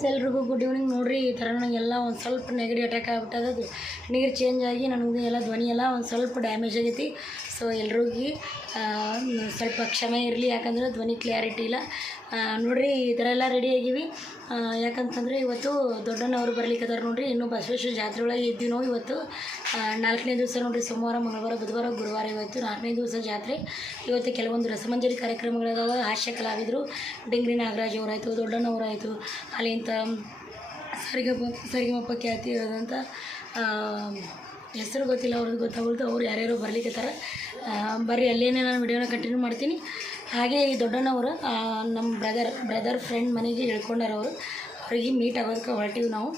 Friends ಎಲ್ರಿಗೂ good evening ನೋಡ್ರಿ, ಈ ಥರ ನನಗೆಲ್ಲ ಒಂದು ಸ್ವಲ್ಪ ನೆಗಡಿ ಅಟ್ಯಾಕ್ ಆಗ್ಬಿಟ್ಟದ. ಅದು ನೀರು ಚೇಂಜ್ ಆಗಿ ನನಗೆ ಎಲ್ಲ ಧ್ವನಿ ಎಲ್ಲ ಒಂದು ಸ್ವಲ್ಪ ಡ್ಯಾಮೇಜ್ ಆಗೈತಿ. ಸೊ ಎಲ್ರಿಗೂ ಸ್ವಲ್ಪ ಕ್ಷಮೆ ಇರಲಿ. ಯಾಕಂದ್ರೆ ಧ್ವನಿ ಕ್ಲಾರಿಟಿ ಇಲ್ಲ. ನೋಡ್ರಿ ಈ ಥರ ಎಲ್ಲ ರೆಡಿ ಆಗೀವಿ ಯಾಕಂತಂದ್ರೆ ಇವತ್ತು ದೊಡ್ಡನವರು ಬರ್ಲಿಕ್ಕದಾರ ನೋಡ್ರಿ, ಇನ್ನು ಬಸವೇಶ್ವರ ಜಾತ್ರೆ ಒಳಗೆ ಇದ್ವಿ ನಾವು ಇವತ್ತು ನಾಲ್ಕನೇ ದಿವಸ ನೋಡ್ರಿ, ಸೋಮವಾರ, ಮಂಗಳವಾರ, ಬುಧವಾರ, ಗುರುವಾರ ಇವತ್ತು ನಾಲ್ಕನೇ ದಿವಸ ಜಾತ್ರೆ. ಇವತ್ತು ಕೆಲವೊಂದು ರಸಮಂಜರಿ ಕಾರ್ಯಕ್ರಮಗಳಾಗ ಹಾಸ್ಯ ಕಲಾವಿದರು, ಡಿಂಗ್ರಿ ನಾಗರಾಜ್ ಅವರಾಯಿತು ದೊಡ್ಡನವರಾಯಿತು ಅಲ್ಲಿಂತ ಸರಿಗಪ್ಪ ಸರಿಗಮಪ್ಪ ಖ್ಯಾತಿ ಇರೋದಂಥ ಹೆಸರು ಗೊತ್ತಿಲ್ಲ ಅವ್ರದ್ದು ಗೊತ್ತಾಗ್ಬಿಡ್ತು ಅವ್ರು ಯಾರ್ಯಾರು ಬರ್ಲಿಕ್ಕೆ ಬರ್ರಿ, ಅಲ್ಲೇನೇ ನಾನು ವಿಡಿಯೋನ ಕಂಟಿನ್ಯೂ ಮಾಡ್ತೀನಿ. ಹಾಗೆ ಈ ದೊಡ್ಡಣ್ಣವರು ನಮ್ಮ ಬ್ರದರ್ ಬ್ರದರ್ ಫ್ರೆಂಡ್ ಮನೆಗೆ ಹೇಳ್ಕೊಂಡಾರ ಅವರು. ಅವ್ರಿಗೆ ಮೀಟ್ ಆಗೋದಕ್ಕೆ ಹೊರಟಿವಿ ನಾವು.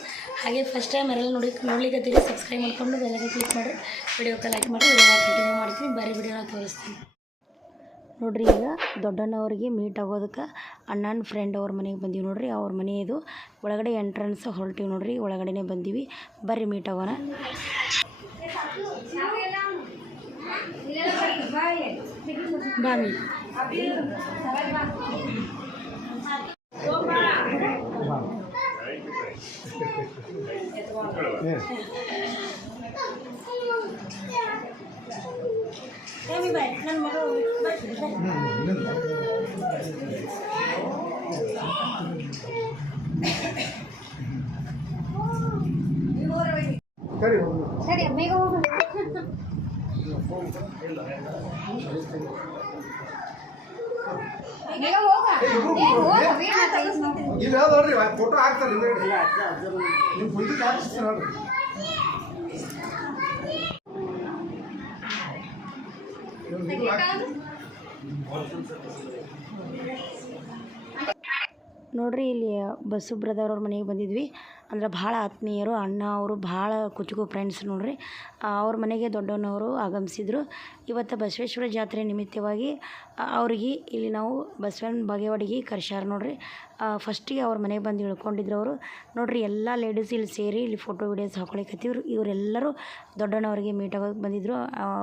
ಹಾಗೆ ಫಸ್ಟ್ ಟೈಮ್ ಎಲ್ಲ ನೋಡಿ ನೋಡ್ಲಿಕ್ಕೆ ಸಬ್ಸ್ಕ್ರೈಬ್ ಮಾಡ್ಕೊಂಡು ಬೆಲ್ಲಗೆ ಕ್ಲಿಕ್ ಮಾಡಿ ವಿಡಿಯೋಕ್ಕೆ ಲೈಕ್ ಮಾಡಿ ವೀಡಿಯೋ ಕಂಟಿನ್ಯೂ ಮಾಡ್ತೀನಿ. ಬರೀ ವಿಡಿಯೋನ ತೋರಿಸ್ತೀನಿ. ನೋಡ್ರಿ ಈಗ ದೊಡ್ಡಣ್ಣವ್ರಿಗೆ ಮೀಟ್ ಆಗೋದಕ್ಕೆ ಅಣ್ಣನ ಫ್ರೆಂಡ್ ಅವ್ರ ಮನೆಗೆ ಬಂದೀವಿ ನೋಡ್ರಿ. ಅವ್ರ ಮನೆ ಇದು ಒಳಗಡೆ ಎಂಟ್ರೆನ್ಸ್ ಹೊರಟಿವಿ ನೋಡ್ರಿ. ಒಳಗಡೆನೇ ಬಂದೀವಿ. ಬರ್ರಿ ಮೀಟ್ ಆಗೋಣ. ಬಾಮಿ ನನ್ನ ಮಗಳು ಸರಿ ಹೋಗು ಸರಿ ಬೇಗ ಹೋಗು ಬೇಗ ಹೋಗ ಇಲ್ಲಿ ನೋಡ್ರಿ ಫೋಟೋ ಹಾಕ್ತಾರೆ ನಿಮ್ಮ ಮುಂದಕ್ಕೆ ಹಾಕಿಸ್ತೀನಿ ನೋಡ್ರಿ. ನೋಡ್ರಿ ಇಲ್ಲಿ ಬಸ್ಸು ಬ್ರದರ್ ಅವ್ರ ಮನೆಗೆ ಬಂದಿದ್ವಿ. ಅಂದ್ರೆ ಭಾಳ ಆತ್ಮೀಯರು, ಅಣ್ಣ ಅವರು ಭಾಳ ಕುಚುಕು ಫ್ರೆಂಡ್ಸ್ ನೋಡ್ರಿ. ಅವ್ರ ಮನೆಗೆ ದೊಡ್ಡಣ್ಣವರು ಆಗಮಿಸಿದ್ರು. ಇವತ್ತು ಬಸವೇಶ್ವರ ಜಾತ್ರೆ ನಿಮಿತ್ತವಾಗಿ ಅವ್ರಿಗೆ ಇಲ್ಲಿ ನಾವು ಬಸವನ ಬಗೆವಾಡಿಗೆ ಕರ್ಸ್ಯಾರ ನೋಡ್ರಿ. ಫಸ್ಟಿಗೆ ಅವ್ರ ಮನೆಗೆ ಬಂದು ಇಳ್ಕೊಂಡಿದ್ರು ಅವರು. ನೋಡ್ರಿ, ಎಲ್ಲ ಲೇಡೀಸ್ ಇಲ್ಲಿ ಸೇರಿ ಇಲ್ಲಿ ಫೋಟೋ ವೀಡಿಯೋಸ್ ಹಾಕೊಳಿಕತ್ತಿವ್ರು. ಇವರೆಲ್ಲರೂ ದೊಡ್ಡಣ್ಣವ್ರಿಗೆ ಮೀಟ್ ಆಗೋಕೆ ಬಂದಿದ್ದರು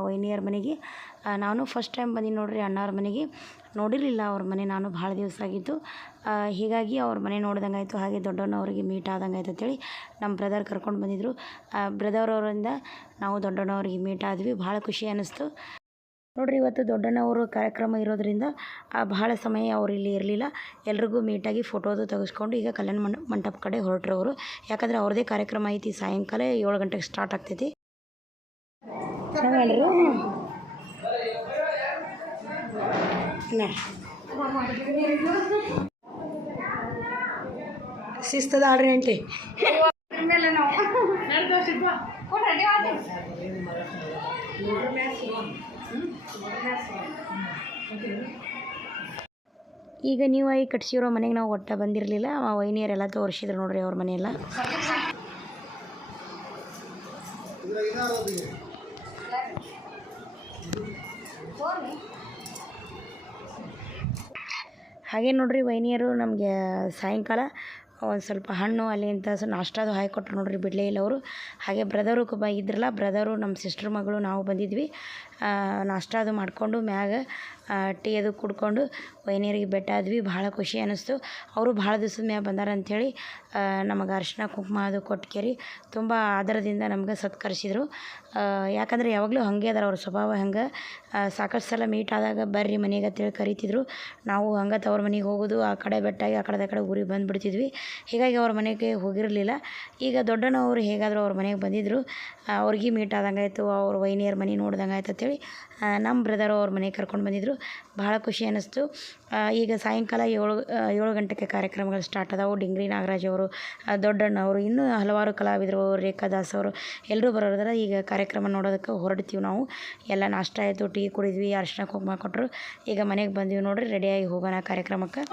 ವೈನಿಯರ್ ಮನೆಗೆ. ನಾನು ಫಸ್ಟ್ ಟೈಮ್ ಬಂದೀನಿ ನೋಡ್ರಿ ಅಣ್ಣವ್ರ ಮನೆಗೆ. ನೋಡಿರಲಿಲ್ಲ ಅವ್ರ ಮನೆ, ನಾನು ಭಾಳ ದಿವಸ ಆಗಿತ್ತು. ಹೀಗಾಗಿ ಅವ್ರ ಮನೆ ನೋಡ್ದಂಗೆ ಆಯಿತು ಹಾಗೆ ದೊಡ್ಡವನವರಿಗೆ ಮೀಟ್ ಆದಂಗೆ ಆಯ್ತು ಅಂತೇಳಿ ನಮ್ಮ ಬ್ರದರ್ ಕರ್ಕೊಂಡು ಬಂದಿದ್ದರು ಬ್ರದರ್ ಅವರಿಂದ ನಾವು ದೊಡ್ಡಣ್ಣವ್ರಿಗೆ ಮೀಟ್ ಆದ್ವಿ. ಭಾಳ ಖುಷಿ ಅನ್ನಿಸ್ತು ನೋಡ್ರಿ, ಇವತ್ತು ದೊಡ್ಡಣ್ಣವರು ಕಾರ್ಯಕ್ರಮ ಇರೋದರಿಂದ ಭಾಳ ಸಮಯ ಅವ್ರು ಇಲ್ಲಿ ಇರಲಿಲ್ಲ. ಎಲ್ರಿಗೂ ಮೀಟಾಗಿ ಫೋಟೋದು ತೆಗೆಸ್ಕೊಂಡು ಈಗ ಕಲ್ಯಾಣ ಮಂಟಪ ಕಡೆ ಹೊರಟ್ರು ಅವರು. ಯಾಕಂದ್ರೆ ಅವ್ರದ್ದೇ ಕಾರ್ಯಕ್ರಮ ಐತಿ. ಸಾಯಂಕಾಲ ಏಳು ಗಂಟೆಗೆ ಸ್ಟಾರ್ಟ್ ಆಗ್ತೈತಿ. ಶಿಸ್ತದ ಆಡ್ರಿ ಅಂಟಿ. ಈಗ ನೀವು ಈ ಕಟ್ಸಿರೋ ಮನೆಗೆ ನಾವು ಒಟ್ಟ ಬಂದಿರಲಿಲ್ಲ ಆ ವೈನಿಯರೆಲ್ಲ ತೋರಿಸಿದ್ರು ನೋಡ್ರಿ ಅವ್ರ ಮನೆಯೆಲ್ಲ. ಹಾಗೆ ನೋಡ್ರಿ ವೈನಿಯರು ನಮಗೆ ಸಾಯಂಕಾಲ ಒಂದು ಸ್ವಲ್ಪ ಹಣ್ಣು ಅಲ್ಲಿ ಅಂತ ಸ ನಾಷ್ಟಾದು ಹಾಕಿ ಕೊಟ್ಟರು ನೋಡ್ರಿ, ಬಿಡಲೇ ಇಲ್ಲ ಅವರು. ಹಾಗೆ ಬ್ರದರು ಇದ್ರಲ್ಲ ಬ್ರದರು ನಮ್ಮ ಸಿಸ್ಟ್ರ್ ಮಗಳು ನಾವು ಬಂದಿದ್ವಿ. ನಾಷ್ಟ ಅದು ಮಾಡಿಕೊಂಡು ಮ್ಯಾಗ ಟೀ ಅದು ಕುಡ್ಕೊಂಡು ವೈನಿಯರಿಗೆ ಬೆಟ್ಟ ಆದ್ವಿ. ಭಾಳ ಖುಷಿ ಅನ್ನಿಸ್ತು ಅವರು ಭಾಳ ದಿವಸದ ಮ್ಯಾಗ ಬಂದಾರ ಅಂಥೇಳಿ ನಮಗೆ ಅರಿಶಿನ ಕುಂಕುಮ ಅದು ಕೊಟ್ಕೇರಿ ತುಂಬ ಆದರದಿಂದ ನಮ್ಗೆ ಸತ್ಕರಿಸಿದ್ರು. ಯಾಕಂದರೆ ಯಾವಾಗಲೂ ಹಾಗೆ ಅದಾರ ಅವ್ರ ಸ್ವಭಾವ ಹಂಗೆ. ಸಾಕಷ್ಟು ಸಲ ಮೀಟ್ ಆದಾಗ ಬರ್ರಿ ಮನೆಗೆ ಅಂತೇಳಿ ಕರಿತಿದ್ರು. ನಾವು ಹಂಗೆ ತವ್ರ ಮನೆಗೆ ಹೋಗೋದು, ಆ ಕಡೆ ಬೆಟ್ಟಾಗಿ ಆ ಕಡೆ ಆ ಕಡೆ ಊರಿಗೆ ಬಂದುಬಿಡ್ತಿದ್ವಿ. ಹೀಗಾಗಿ ಅವ್ರ ಮನೆಗೆ ಹೋಗಿರಲಿಲ್ಲ. ಈಗ ದೊಡ್ಡನವರು ಹೇಗಾದರೂ ಅವ್ರ ಮನೆಗೆ ಬಂದಿದ್ದರು ಅವ್ರಿಗೆ ಮೀಟ್ ಆದಂಗೆ ಆಯಿತು ಅವ್ರ ವೈನಿಯರ್ ಮನೆ ನೋಡ್ದಂಗೆ ಆಯ್ತು ಅಂತೇಳಿ ಆ, ನಮ್ಮ ಬ್ರದರು ಅವ್ರ ಮನೆಗೆ ಕರ್ಕೊಂಡು ಬಂದಿದ್ದರು ಭಾಳ ಖುಷಿ ಅನ್ನಿಸ್ತು ಈಗ ಸಾಯಂಕಾಲ ಏಳು ಏಳು ಗಂಟೆಗೆ ಕಾರ್ಯಕ್ರಮಗಳು ಸ್ಟಾರ್ಟ್ ಅದಾವು. ಡಿಂಗ್ರಿ ನಾಗರಾಜ್ ಅವರು ದೊಡ್ಡಣ್ಣ ದೊಡ್ಡಣ್ಣವರು ಇನ್ನೂ ಹಲವಾರು ಕಲಾವಿದರು ರೇಖಾ ದಾಸ್ ಅವರು ಎಲ್ಲರೂ ಬರೋದ್ರೆ ಈಗ ಕಾರ್ಯಕ್ರಮ ನೋಡೋದಕ್ಕೆ ಹೊರಡ್ತೀವಿ ನಾವು. ಎಲ್ಲ ನಾಷ್ಟ ಆಯಿತು ಟೀ ಕುಡಿದ್ವಿ ಅರಿಶಿನ ಕುಂಕುಮ ಕೊಟ್ಟರು ಈಗ ಮನೆಗೆ ಬಂದೀವಿ ನೋಡ್ರಿ ರೆಡಿಯಾಗಿ ಹೋಗೋಣ ಕಾರ್ಯಕ್ರಮಕ್ಕೆ.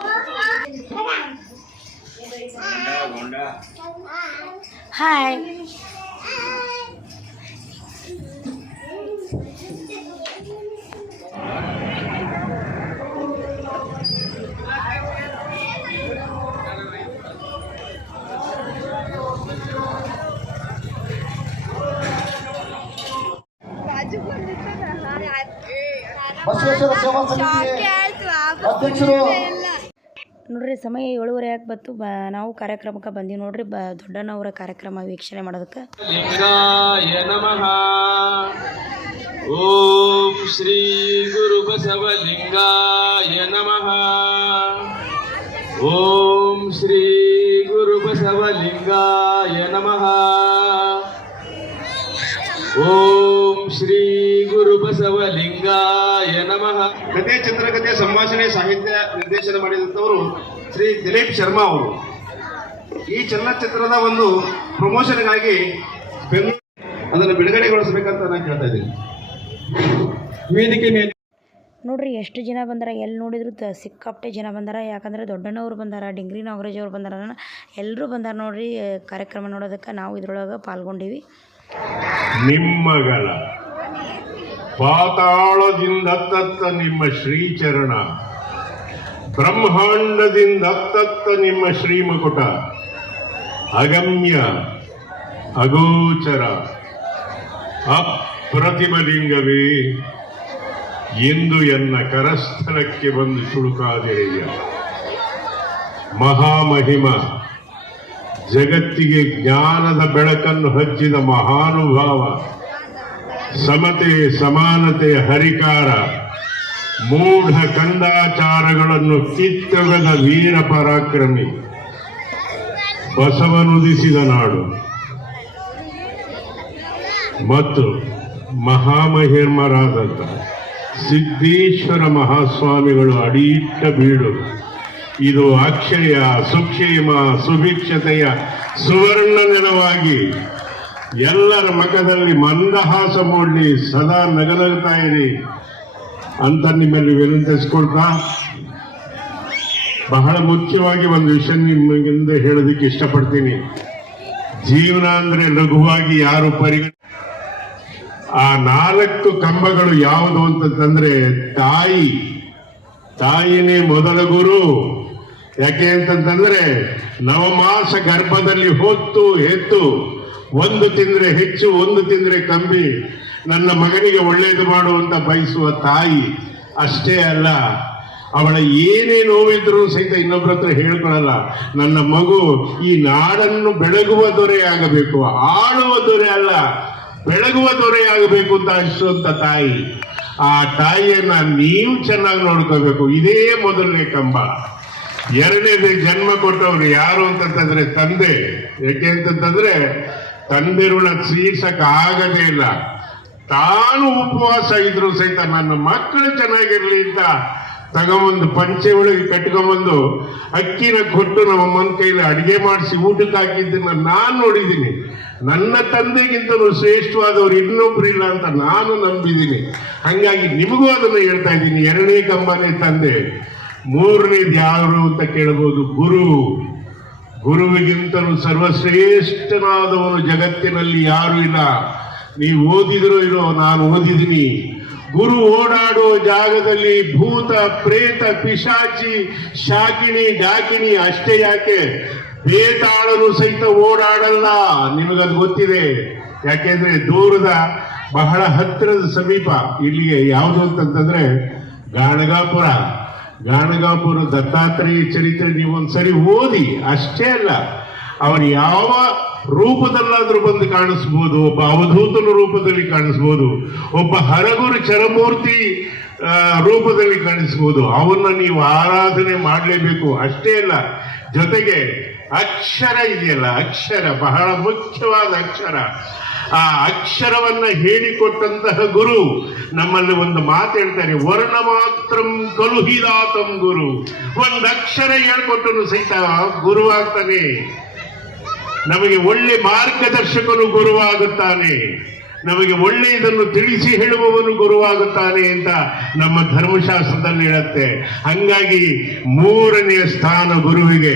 ಹಾಯ್ ನೋಡ್ರಿ ಸಮಯ ಏಳುವರೆ ಯಾಕೆ ಬಂತು? ನಾವು ಕಾರ್ಯಕ್ರಮಕ್ಕೆ ಬಂದೀವಿ ನೋಡ್ರಿ ಬ ದೊಡ್ಡನವರ ಕಾರ್ಯಕ್ರಮ ವೀಕ್ಷಣೆ ಮಾಡೋದಕ್ಕೆ. ಓಂ ಶ್ರೀ ಗುರು ಬಸವಲಿಂಗ ಬಸವಲಿಂಗಾಯ ನಮಃ. ಕಥೆ ಚಿತ್ರಕಥೆ ಸಂಭಾಷಣೆ ಸಾಹಿತ್ಯ ನಿರ್ದೇಶನ ಮಾಡಿದಂಥವರು ಶ್ರೀ ದಿಲೀಪ್ ಶರ್ಮಾ ಅವರು. ಈ ಚಲನಚಿತ್ರದ ಒಂದು ಪ್ರಮೋಷನ್ಗಾಗಿ ಬೆಂಗಳೂರು ಅದನ್ನು ಬಿಡುಗಡೆಗೊಳಿಸಬೇಕಂತ ನಾನು ಕೇಳ್ತಾ ಇದ್ದೀನಿ. ವೇದಿಕೆ ಮೇಲೆ ನೋಡ್ರಿ ಎಷ್ಟು ಜನ ಬಂದಾರ ಎಲ್ಲಿ ನೋಡಿದ್ರು ಸಿಕ್ಕಾಪಟ್ಟೆ ಜನ ಬಂದಾರ. ಯಾಕಂದರೆ ದೊಡ್ಡನವ್ರು ಬಂದಾರ ಡಿಂಗ್ರಿ ನಾಗರಾಜ್ ಅವ್ರು ಬಂದಾರ. ಎಲ್ಲರೂ ಬಂದಾರ ನೋಡ್ರಿ ಕಾರ್ಯಕ್ರಮ ನೋಡೋದಕ್ಕೆ ನಾವು ಇದ್ರೊಳಗೆ ಪಾಲ್ಗೊಂಡಿವಿ. ನಿಮ್ಮಗಳ ಪಾತಾಳದಿಂದ ತತ್ತ ನಿಮ್ಮ ಶ್ರೀಚರಣ. ಬ್ರಹ್ಮಾಂಡದಿಂದ ತತ್ತ ನಿಮ್ಮ ಶ್ರೀಮಕುಟ. ಅಗಮ್ಯ ಅಗೋಚರ. ಅಪ್ರತಿಮಲಿಂಗವೇ. ಎಂದು ಎನ್ನ ಕರಸ್ಥಲಕ್ಕೆ ಬಂದು ಚುಳುಕಾದಿರೆಯ ಮಹಾಮಹಿಮ. ಜಗತ್ತಿಗೆ ಜ್ಞಾನದ ಬೆಳಕನ್ನು ಹಚ್ಚಿದ ಮಹಾನುಭಾವ. ಸಮತೆ, ಸಮಾನತೆ, ಹರಿಕಾರ. ಮೂಢ ಕಂದಾಚಾರಗಳನ್ನು ಕಿತ್ತೊಗದ ವೀರ ಪರಾಕ್ರಮಿ. ಬಸವನುದಿಸಿದ ನಾಡು. ಮತ್ತು ಮಹಾಮಹಿಮರಾದಂತಹ ಸಿದ್ದೇಶ್ವರ ಮಹಾಸ್ವಾಮಿಗಳು ಅಡಿಯಿಟ್ಟ ಬೀಡು. ಇದು ಅಕ್ಷಯ ಸುಕ್ಷೇಮ, ಸುಭಿಕ್ಷತೆಯ ಸುವರ್ಣ ನೆಲವಾಗಿ ಎಲ್ಲರ ಮಖದಲ್ಲಿ ಮಂದಹಾಸ ಮೂಡಲಿ ಸದಾ ನಗನಗ್ತಾ ಇರಿ ಅಂತ ನಿಮ್ಮಲ್ಲಿ ವಿನಂತಿಸ್ಕೊಳ್ತಾ ಬಹಳ ಮುಖ್ಯವಾಗಿ ಒಂದು ವಿಷಯ ನಿಮಗಿಂದ ಹೇಳೋದಕ್ಕೆ ಇಷ್ಟಪಡ್ತೀನಿ. ಜೀವನ ಅಂದ್ರೆ ಲಘುವಾಗಿ ಯಾರು ಪರಿಗಣ ಆ ನಾಲ್ಕು ಕಂಬಗಳು ಯಾವುದು ಅಂತಂದ್ರೆ ತಾಯಿ. ತಾಯಿನೇ ಮೊದಲ ಗುರು. ಯಾಕೆ ಅಂತಂತಂದ್ರೆ ನವಮಾಸ ಗರ್ಭದಲ್ಲಿ ಹೊತ್ತು ಹೆತ್ತು ಒಂದು ತಿಂದ್ರೆ ಹೆಚ್ಚು, ಒಂದು ತಿಂದ್ರೆ ಕಮ್ಮಿ. ನನ್ನ ಮಗನಿಗೆ ಒಳ್ಳೇದು ಮಾಡುವಂತ ಬಯಸುವ ತಾಯಿ ಅಷ್ಟೇ ಅಲ್ಲ, ಅವಳ ಏನೇ ನೋವಿದ್ರೂ ಸಹಿತ ಇನ್ನೊಬ್ಬರ ಹತ್ರ ಹೇಳ್ಕೊಳಲ್ಲ, ನನ್ನ ಮಗು ಈ ನಾಡನ್ನು ಬೆಳಗುವ ದೊರೆಯಾಗಬೇಕು ಆಳುವ ದೊರೆ ಅಲ್ಲ, ಬೆಳಗುವ ದೊರೆಯಾಗಬೇಕು ಅಂತ ಅನಿಸುವಂತ ತಾಯಿ. ಆ ತಾಯಿಯನ್ನ ನೀವು ಚೆನ್ನಾಗಿ ನೋಡ್ಕೋಬೇಕು. ಇದೇ ಮೊದಲನೇ ಕಂಬ. ಎರಡನೇದೇ ಜನ್ಮ ಕೊಟ್ಟವ್ರು ಯಾರು ಅಂತಂತಂದ್ರೆ ತಂದೆ. ಯಾಕೆ ಅಂತಂತಂದ್ರೆ ತಂದೆ ಋಣ ತೀರ್ಸಕ್ ಆಗದೇ ಇಲ್ಲ. ತಾನು ಉಪವಾಸ ಇದ್ರು ಸಹಿತ ನನ್ನ ಮಕ್ಕಳು ಚೆನ್ನಾಗಿರ್ಲಿ ಅಂತ ತಗೊಂಬಂದು ಪಂಚೆ ಒಳಗೆ ಕಟ್ಕೊಂಬಂದು ಅಕ್ಕಿನ ಕೊಟ್ಟು ನಮ್ಮ ಅಮ್ಮನ ಕೈಲಿ ಅಡಿಗೆ ಮಾಡಿಸಿ ಊಟಕ್ಕೆ ಹಾಕಿದ್ದನ್ನ ನಾನು ನೋಡಿದ್ದೀನಿ. ನನ್ನ ತಂದೆಗಿಂತಲೂ ಶ್ರೇಷ್ಠವಾದವ್ರು ಇನ್ನೊಬ್ರು ಇಲ್ಲ ಅಂತ ನಾನು ನಂಬಿದ್ದೀನಿ. ಹಂಗಾಗಿ ನಿಮಗೂ ಅದನ್ನ ಹೇಳ್ತಾ ಇದ್ದೀನಿ. ಎರಡನೇ ಕಂಬನೇ ತಂದೆ. ಮೂರನೇದು ಯಾರು ಅಂತ ಕೇಳ್ಬೋದು. ಗುರು. ಗುರುವಿಗಿಂತಲೂ ಸರ್ವಶ್ರೇಷ್ಠನಾದವನು ಜಗತ್ತಿನಲ್ಲಿ ಯಾರೂ ಇಲ್ಲ. ನೀವು ಓದಿದ್ರೋ ಇರೋ, ನಾನು ಓದಿದ್ದೀನಿ. ಗುರು ಓಡಾಡೋ ಜಾಗದಲ್ಲಿ ಭೂತ, ಪ್ರೇತ, ಪಿಶಾಚಿ, ಶಾಕಿಣಿ, ಡಾಕಿಣಿ ಅಷ್ಟೇ ಯಾಕೆ? ಬೇತಾಳರು ಸಹಿತ ಓಡಾಡಲ್ಲ. ನಿಮಗದು ಗೊತ್ತಿದೆ. ಯಾಕೆಂದ್ರೆ ದೂರದ ಬಹಳ ಹತ್ತಿರದ ಸಮೀಪ ಇಲ್ಲಿಗೆ ಯಾವುದು ಅಂತಂತಂದ್ರೆ ಗಾಣಗಾಪುರ. ಗಾಣಗಾಪುರ ದತ್ತಾತ್ರೇಯ ಚರಿತ್ರೆ ನೀವು ಒಂದ್ಸರಿ ಓದಿ, ಅಷ್ಟೇ ಅಲ್ಲ, ಅವನು ಯಾವ ರೂಪದಲ್ಲಾದ್ರೂ ಬಂದು ಕಾಣಿಸ್ಬೋದು, ಒಬ್ಬ ಅವಧೂತನ ರೂಪದಲ್ಲಿ ಕಾಣಿಸ್ಬೋದು, ಒಬ್ಬ ಹರಗುರು ಚರಮೂರ್ತಿ ರೂಪದಲ್ಲಿ ಕಾಣಿಸ್ಬೋದು, ಅವನ್ನ ನೀವು ಆರಾಧನೆ ಮಾಡಲೇಬೇಕು, ಅಷ್ಟೇ ಅಲ್ಲ, ಜೊತೆಗೆ ಅಕ್ಷರ ಇದೆಯಲ್ಲ, ಅಕ್ಷರ, ಬಹಳ ಮುಖ್ಯವಾದ ಅಕ್ಷರ. ಆ ಅಕ್ಷರವನ್ನ ಹೇಳಿಕೊಟ್ಟಂತಹ ಗುರು ನಮ್ಮಲ್ಲಿ ಒಂದು ಮಾತು ಹೇಳ್ತಾರೆ ವರ್ಣ ಮಾತ್ರಂ ಕಲುಹಿದಾತಂ ಗುರು. ಒಂದು ಅಕ್ಷರ ಹೇಳ್ಕೊಟ್ಟನು ಸಹಿತ ಗುರುವಾಗ್ತಾನೆ ನಮಗೆ ಒಳ್ಳೆ ಮಾರ್ಗದರ್ಶಕನು ಗುರುವಾಗುತ್ತಾನೆ. ನಮಗೆ ಒಳ್ಳೆಯದನ್ನು ತಿಳಿಸಿ ಹೇಳುವವನು ಗುರುವಾಗುತ್ತಾನೆ ಅಂತ ನಮ್ಮ ಧರ್ಮಶಾಸ್ತ್ರದಲ್ಲಿ ಹೇಳುತ್ತೆ. ಹಂಗಾಗಿ ಮೂರನೆಯ ಸ್ಥಾನ ಗುರುವಿಗೆ,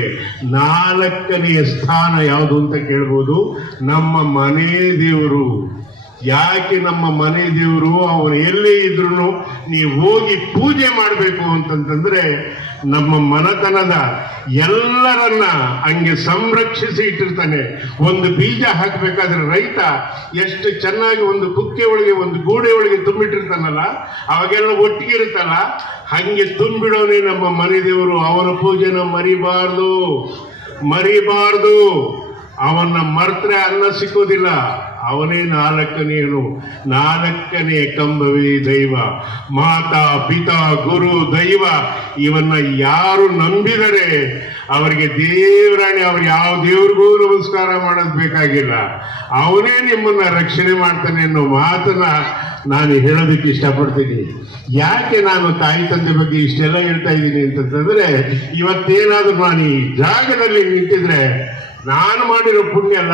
ನಾಲ್ಕನೆಯ ಸ್ಥಾನ ಯಾವುದು ಅಂತ ಕೇಳ್ಬೋದು. ನಮ್ಮ ಮನೆ ದೇವರು. ಯಾಕೆ ನಮ್ಮ ಮನೆ ದೇವರು? ಅವನು ಎಲ್ಲೇ ಇದ್ರು ನೀವು ಹೋಗಿ ಪೂಜೆ ಮಾಡಬೇಕು ಅಂತಂತಂದ್ರೆ ನಮ್ಮ ಮನತನದ ಎಲ್ಲರನ್ನ ಹಂಗೆ ಸಂರಕ್ಷಿಸಿ ಇಟ್ಟಿರ್ತಾನೆ. ಒಂದು ಬೀಜ ಹಾಕಬೇಕಾದ್ರೆ ರೈತ ಎಷ್ಟು ಚೆನ್ನಾಗಿ ಒಂದು ಕುಕ್ಕೆ ಒಳಗೆ, ಒಂದು ಗೂಡೆ ಒಳಗೆ ತುಂಬಿಟ್ಟಿರ್ತಾನಲ್ಲ, ಅವಾಗೆಲ್ಲ ಒಟ್ಟಿಗೆ ಇರುತ್ತಲ್ಲ, ಹಂಗೆ ತುಂಬಿಡೋನೆ ನಮ್ಮ ಮನೆ ದೇವರು. ಅವನ ಪೂಜೆನ ಮರಿಬಾರ್ದು ಮರಿಬಾರ್ದು. ಅವನ್ನ ಮರ್ತ್ರೆ ಅನ್ನ ಸಿಕ್ಕೋದಿಲ್ಲ. ಅವನೇ ನಾಲ್ಕನೆಯನು ನಾಲ್ಕನೇ ಕಂಬವೇ ದೈವ, ಮಾತಾ, ಪಿತಾ, ಗುರು, ದೈವ. ಇವನ್ನ ಯಾರು ನಂಬಿದರೆ ಅವರಿಗೆ ದೇವರಾಣಿ, ಅವ್ರು ಯಾವ ದೇವ್ರಿಗೂ ನಮಸ್ಕಾರ ಮಾಡೋದು ಬೇಕಾಗಿಲ್ಲ. ಅವನೇ ನಿಮ್ಮನ್ನ ರಕ್ಷಣೆ ಮಾಡ್ತಾನೆ ಅನ್ನೋ ಮಾತನ್ನ ನಾನು ಹೇಳೋದಕ್ಕೆ ಇಷ್ಟಪಡ್ತೀನಿ. ಯಾಕೆ ನಾನು ತಾಯಿ ತಂದೆ ಬಗ್ಗೆ ಇಷ್ಟೆಲ್ಲ ಹೇಳ್ತಾ ಇದ್ದೀನಿ ಅಂತಂದ್ರೆ ಇವತ್ತೇನಾದ್ರೂ ನಾನು ಈ ಜಾಗದಲ್ಲಿ ನಿಂತಿದ್ರೆ ನಾನು ಮಾಡಿರೋ ಪುಣ್ಯ ಅಲ್ಲ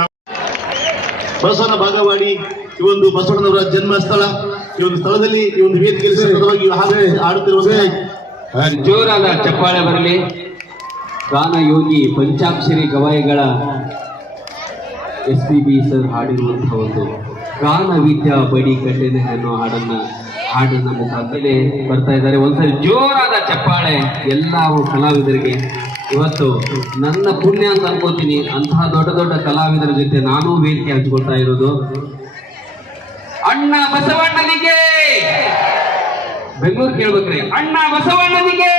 ಬಸವನ ಭಾಗವಾಡಿ ಈ ಒಂದು ಬಸವಣ್ಣನವರ ಜನ್ಮಸ್ಥಳ ಈ ಒಂದು ಸ್ಥಳದಲ್ಲಿ ಈ ಒಂದು ವೇದಿಕೆಯಲ್ಲಿ ಹಾಡುತ್ತಿರುವಂತಹ ಜೋರಾದ ಚಪ್ಪಾಳೆ ಬರಲಿ. ಗಾನ ಯೋಗಿ ಪಂಚಾಕ್ಷರಿ ಗವಾಯಿಗಳ ಎಸ್ ಪಿ ಬಿ ಸರ್ ಹಾಡಿರುವಂತಹ ಒಂದು ಗಾನ ವಿದ್ಯಾ ಬಡಿ ಕಟ್ಟೆನೆ ಅನ್ನೋ ಹಾಡನ್ನ ಹಾಡಿನ ಮುಖಾಂತರ ಬರ್ತಾ ಇದ್ದಾರೆ. ಒಂದ್ಸರಿ ಜೋರಾದ ಚಪ್ಪಾಳೆ ಎಲ್ಲ ಕಲಾವಿದರಿಗೆ ಇವತ್ತು ನನ್ನ ಪುಣ್ಯ ಅಂತ ಅನ್ಕೋತೀನಿ. ಅಂತಹ ದೊಡ್ಡ ದೊಡ್ಡ ಕಲಾವಿದರ ಜೊತೆ ನಾನು ವೇದಿಕೆ ಹಂಚ್ಕೊಳ್ತಾ ಇರೋದು. ಅಣ್ಣ ಬಸವಣ್ಣನಿಗೆ! ಬೆಂಗಳೂರು ಕೇಳ್ಬೇಕ್ರಿ. ಅಣ್ಣ ಬಸವಣ್ಣನಿಗೆ!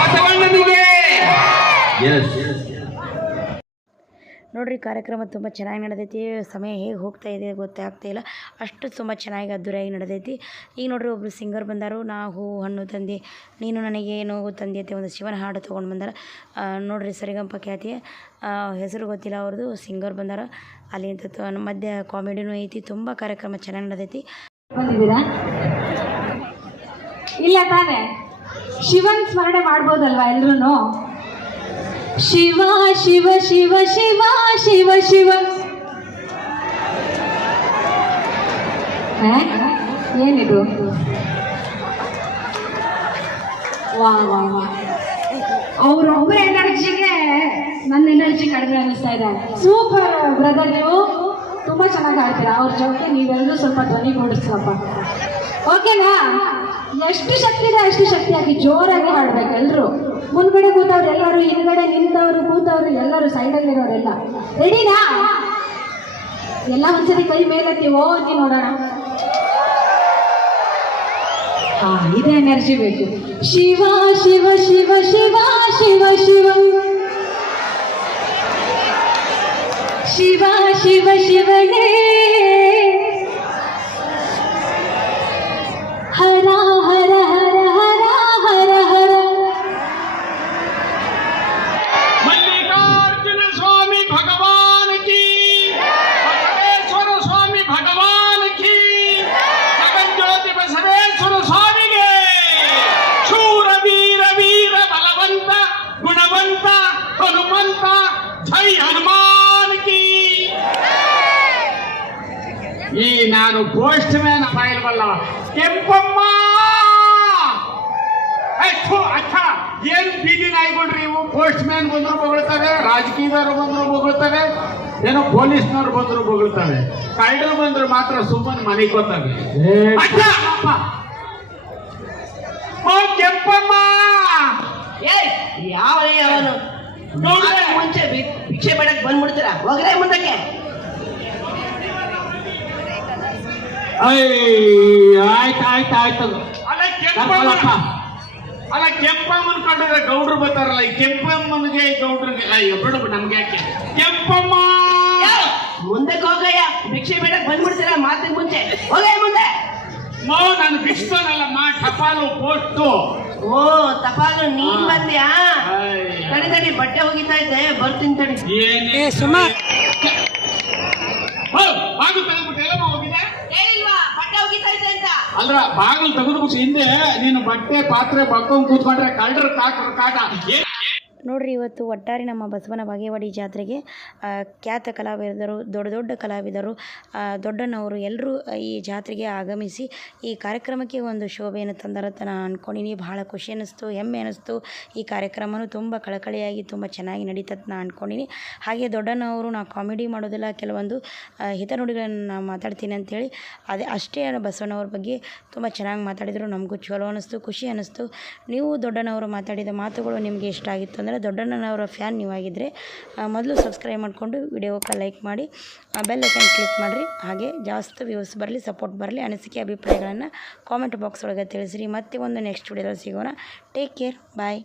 ಬಸವಣ್ಣನಿಗೆ! ಎಸ್ ನೋಡ್ರಿ ಕಾರ್ಯಕ್ರಮ ತುಂಬ ಚೆನ್ನಾಗಿ ನಡೆದೈತಿ. ಸಮಯ ಹೇಗೆ ಹೋಗ್ತಾ ಇದೆ ಗೊತ್ತಾಗ್ತಾ ಇಲ್ಲ. ಅಷ್ಟು ತುಂಬ ಚೆನ್ನಾಗಿ ಅದ್ದೂರಿಯಾಗಿ ನಡೆದೈತಿ. ಈಗ ನೋಡ್ರಿ ಒಬ್ಬರು ಸಿಂಗರ್ ಬಂದಾರು. ನಾ ಹೂ ಹಣ್ಣು ತಂದೆ, ನೀನು ನನಗೆ ಏನು ತಂದೆ ಅಂತ ಒಂದು ಶಿವನ ಹಾಡು ತೊಗೊಂಡು ಬಂದಾರ. ನೋಡ್ರಿ ಸರಿಗಂಪ ಖ್ಯಾತಿ. ಹೆಸರು ಗೊತ್ತಿಲ್ಲ ಅವ್ರದ್ದು. ಸಿಂಗರ್ ಬಂದಾರ. ಅಲ್ಲಿ ನಮ್ಮ ಮಧ್ಯ ಕಾಮಿಡಿನೂ ಐತಿ. ತುಂಬ ಕಾರ್ಯಕ್ರಮ ಚೆನ್ನಾಗಿ ನಡೆದೈತಿ. ಇಲ್ಲ ತಾನೆ. ಶಿವನ್ ಸ್ಮರಣೆ ಮಾಡ್ಬೋದಲ್ವಾ ಎಲ್ರು ಶಿವ ಶಿವ ಶಿವ ಶಿವ ಶಿವ ಶಿವ? ಏನಿದು? ವಾ ವಾ ವಾ. ಅವ್ರೊಬ್ಬರ ಎನರ್ಜಿಗೆ ನನ್ನ ಎನರ್ಜಿ ಕಡಿಮೆ ಅನಿಸ್ತಾ ಇದೆ. ಸೂಪರ್ ಬ್ರದರ್ ನೀವು. ತುಂಬಾ ಚೆನ್ನಾಗಿ ಆಡ್ತೀರಾ ಅವ್ರ ಜೊತೆ ನೀವೆಲ್ಲರೂ ಸ್ವಲ್ಪ ಧ್ವನಿ ಕೊಡಿಸ್ರಪ್ಪ ಓಕೆನಾ ಎಷ್ಟು ಶಕ್ತಿ ಇದೆ ಅಷ್ಟು ಶಕ್ತಿಯಾಗಿ ಜೋರಾಗಿ ಹಾಡ್ಬೇಕು ಎಲ್ಲರೂ ಮುಂದ್ಗಡೆ ಕೂತವ್ರು ಎಲ್ಲರೂ, ಹಿಂದ್ಗಡೆ ನಿಂತವ್ರು, ಕೂತವ್ರು ಎಲ್ಲರೂ ಸೈಡಲ್ಲಿರೋರೆಲ್ಲ ರೆಡಿನಾ ಎಲ್ಲ ಒಂದ್ಸರಿ ಕೈ ಮೇಲೆತ್ತಿ ಹೋಗಿ ನೋಡೋಣ. ಹಾ ಇದೇ ಎನರ್ಜಿ ಬೇಕು. ಶಿವ ಶಿವ ಶಿವ ಶಿವ ಶಿವ ಶಿವ. ಶಿವ ಶಿವ, ಶಿವನೇ. ಈ ನಾನು ಪೋಸ್ಟ್ ಮ್ಯಾನ್ ಇಲ್ವಲ್ಲ ಕೆಂಪಮ್ಮ! ಅಯ್ಯೋ, ಏನ್ ಬೀದಿ ನಾಯಿಗಳ್ರಿ ಇವು? ಪೋಸ್ಟ್ ಮ್ಯಾನ್ ಬಂದ್ರು ಬೊಗಳ್ತಾರೆ ರಾಜಕೀಯದವರು ಬಂದ್ರು ಬೊಗಳ್ತಾರೆ ಏನೋ ಪೊಲೀಸ್ನವ್ರು ಬಂದ್ರು ಬೊಗಳ್ತಾರೆ ಕೈಡ್ರು ಬಂದ್ರು ಮಾತ್ರ ಸುಮ್ಮನೆ ಮನೆ ಕೊತ್ತಾರೆ ಕೆಂಪಮ್ಮ! ಏಯ್ ಯಾವ. ಮುಂಚೆ ಭಿಕ್ಷೆ ಬೇಡಕ್ ಬಂದ್ಬಿಡ್ತೀರಾ? ಹೋಗ್ರೆ ಮುಂದಕ್ಕೆ. ಆಯ್ತು ಆಯ್ತು ಆಯ್ತು. ಅಲ್ಲ ಕೆಂಪಮ್ಮ ಅಲ್ಲ ಕೆಂಪಮ್ಮನ ಕಂಡ್ರೆ ಗೌಡ್ರು ಬರ್ತಾರಲ್ಲ ಈ ಕೆಂಪಮ್ಮನಿಗೆ ಗೌಡ್ರಿಗೆ ಅಯ್ಯೋ ಬಿಡು ನಮ್ಗೆ ಯಾಕೆ? ಕೆಂಪಮ್ಮ! ಮುಂದೆ ಮುಂದಕ್ಕೆ ಹೋಗಯ್ಯ ಭಿಕ್ಷೆ ಬೇಡ ಬಂದ್ಬಿಡ್ತೀರಾ ಮಾತಿಗೆ ಮುಂಚೆ. ಹೋಗಯ್ಯ ಮುಂದೆ. ಮೋ ನಾನು ಬಿಸ್ತೋನಲ್ಲಮ್ಮ ಟಪಾಲು ಪೋಸ್ಟು. ಓ ತಪಾಲು ನೀನ್ ಬಂದ್ಯಾ. ತಡಿ ತಡಿ ಬಟ್ಟೆ ಹೋಗಿತಾ ಇದ್ದೆ ಬರ್ತೀನಿ ತಡಿ. ಏನೇ ಓ, ಬಾಗಿಲು ತೆಗೆದ್ಬಿಟ್ಟು ಎಲ್ಲಮ್ಮ ಹೋಗಿದೆ ಹೇಳಿಲ್ವಾ ಬಟ್ಟೆ ಹೋಗಿತಾ ಇದ್ದೆ ಅಂತ ಅಲ್ರ ಬಾಗಿಲು ತೆಗೆದು ಹಿಂದೆ ನೀನು ಬಟ್ಟೆ ಪಾತ್ರೆ ಬಕ್ಕೊಂಡ್ ಕೂತ್ಕೊಂಡ್ರೆ ಕಳ್ಳರ ಕಾಟ ಕಾಟ. ಏನ್ ನೋಡ್ರಿ, ಇವತ್ತು ಒಟ್ಟಾರೆ ನಮ್ಮ ಬಸವನ ಬಾಗೇವಾಡಿ ಜಾತ್ರೆಗೆ ಖ್ಯಾತ ಕಲಾವಿದರು, ದೊಡ್ಡ ದೊಡ್ಡ ಕಲಾವಿದರು ದೊಡ್ಡನವರು ಎಲ್ಲರೂ ಈ ಜಾತ್ರೆಗೆ ಆಗಮಿಸಿ, ಈ ಕಾರ್ಯಕ್ರಮಕ್ಕೆ ಒಂದು ಶೋಭೆಯನ್ನು ತಂದರಂತ ನಾನು ಅಂದ್ಕೊಂಡಿನಿ ಭಾಳ ಖುಷಿ ಅನ್ನಿಸ್ತು, ಹೆಮ್ಮೆ ಅನ್ನಿಸ್ತು. ಈ ಕಾರ್ಯಕ್ರಮನೂ ತುಂಬ ಕಳಕಳಿಯಾಗಿ ತುಂಬ ಚೆನ್ನಾಗಿ ನಡೀತದೆ ನಾನು ಅಂದ್ಕೊಂಡಿನಿ ಹಾಗೆ ದೊಡ್ಡನವರು, ನಾ ಕಾಮಿಡಿ ಮಾಡೋದಿಲ್ಲ, ಕೆಲವೊಂದು ಹಿತ ಹಿತನುಡಿಗಳನ್ನು ನಾನು ಮಾತಾಡ್ತೀನಿ ಅಂತೇಳಿ, ಅದೇ ಅಷ್ಟೇ ಬಸವನವ್ರ ಬಗ್ಗೆ ತುಂಬ ಚೆನ್ನಾಗಿ ಮಾತಾಡಿದರು. ನಮಗೂ ಚಲೋ ಅನ್ನಿಸ್ತು, ಖುಷಿ ಅನ್ನಿಸ್ತು. ನೀವು ದೊಡ್ಡನವರು ಮಾತಾಡಿದ ಮಾತುಗಳು ನಿಮಗೆ ಇಷ್ಟ ಆಗಿತ್ತು ಅಂದರೆ ದೊಡ್ಡಣ್ಣನವರ ಫ್ಯಾನ್ ನೀವಾಗಿದ್ದರೆ ಮೊದಲು ಸಬ್ಸ್ಕ್ರೈಬ್ ಮಾಡಿಕೊಂಡು ವಿಡಿಯೋಕ್ಕೆ ಲೈಕ್ ಮಾಡಿ ಬೆಲ್ ಐಕನ್ ಕ್ಲಿಕ್ ಮಾಡಿರಿ. ಹಾಗೆ ಜಾಸ್ತಿ ವ್ಯೂಸ್ ಬರಲಿ ಸಪೋರ್ಟ್ ಬರಲಿ, ಅನಿಸಿಕೆ ಅಭಿಪ್ರಾಯಗಳನ್ನು ಕಾಮೆಂಟ್ ಬಾಕ್ಸ್ ಒಳಗೆ ತಿಳಿಸಿರಿ. ಮತ್ತೆ ಒಂದು ನೆಕ್ಸ್ಟ್ ವಿಡಿಯೋದಲ್ಲಿ ಸಿಗೋಣ. Take care bye